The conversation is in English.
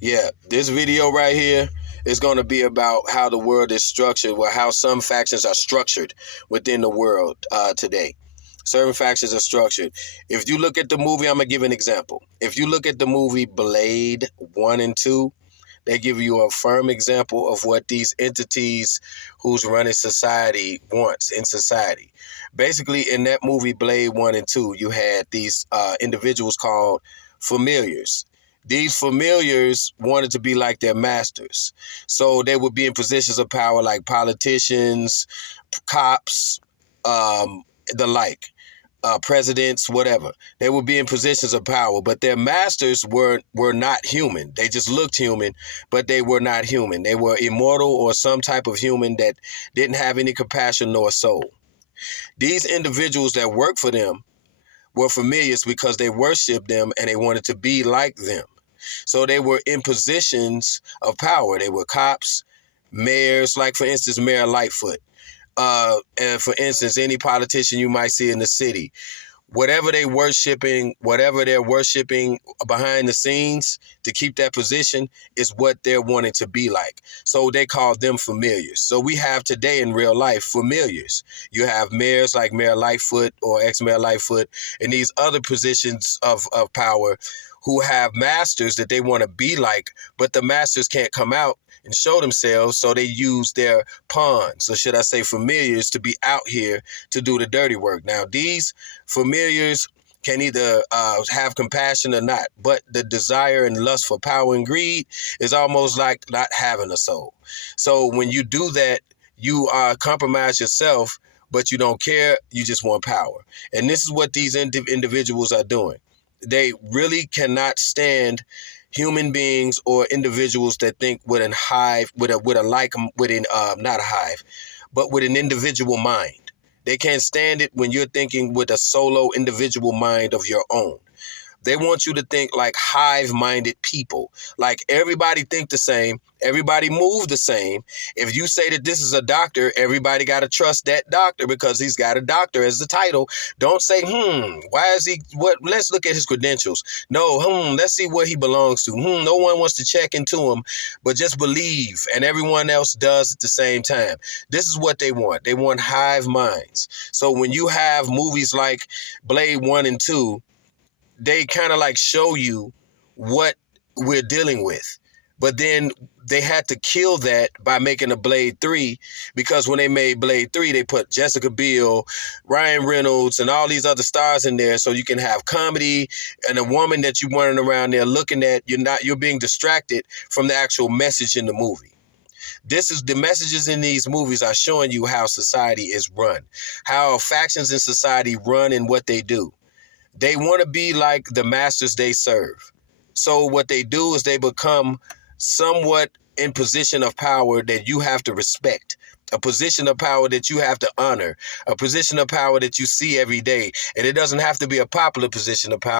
Yeah, this video right here is going to be about how the world is structured, or how some factions are structured within the world today. Certain factions are structured. If you look at the movie, I'm going to give an example. If you look at the movie Blade 1 and 2, they give you a firm example of what these entities who's running society wants in society. Basically, in that movie Blade 1 and 2, you had these individuals called familiars. These familiars wanted to be like their masters. So they would be in positions of power like politicians, cops, the like, presidents, whatever. They would be in positions of power, but their masters were not human. They just looked human, but they were not human. They were immortal or some type of human that didn't have any compassion nor soul. These individuals that worked for them were familiars because they worshiped them and they wanted to be like them. So they were in positions of power. They were cops, mayors, like for instance, Mayor Lightfoot. And for instance, any politician you might see in the city, whatever they're worshiping behind the scenes to keep that position is what they're wanting to be like. So they call them familiars. So we have today in real life familiars. You have mayors like Mayor Lightfoot or ex-Mayor Lightfoot and these other positions of power who have masters that they want to be like, but the masters can't come out and show themselves, so they use their pawns, or should I say familiars, to be out here to do the dirty work. Now, these familiars can either have compassion or not, but the desire and lust for power and greed is almost like not having a soul. So when you do that, you compromise yourself, but you don't care, you just want power. And this is what these individuals are doing. They really cannot stand human beings or individuals that think with an hive, not a hive, but with an individual mind. They can't stand it when you're thinking with a solo individual mind of your own. They want you to think like hive-minded people. Like everybody think the same. Everybody move the same. If you say that this is a doctor, everybody got to trust that doctor because he's got a doctor as the title. Don't say, why is he, let's look at his credentials. No, let's see where he belongs to. No one wants to check into him, but just believe. And everyone else does at the same time. This is what they want. They want hive minds. So when you have movies like Blade 1 and 2, they kind of like show you what we're dealing with. But then they had to kill that by making a Blade 3, because when they made Blade 3, they put Jessica Biel, Ryan Reynolds, and all these other stars in there so you can have comedy and a woman that you're running around there looking at, you're being distracted from the actual message in the movie. This is the messages in these movies are showing you how society is run, how factions in society run and what they do. They want to be like the masters they serve. So what they do is they become somewhat in position of power that you have to respect, a position of power that you have to honor, a position of power that you see every day. And it doesn't have to be a popular position of power.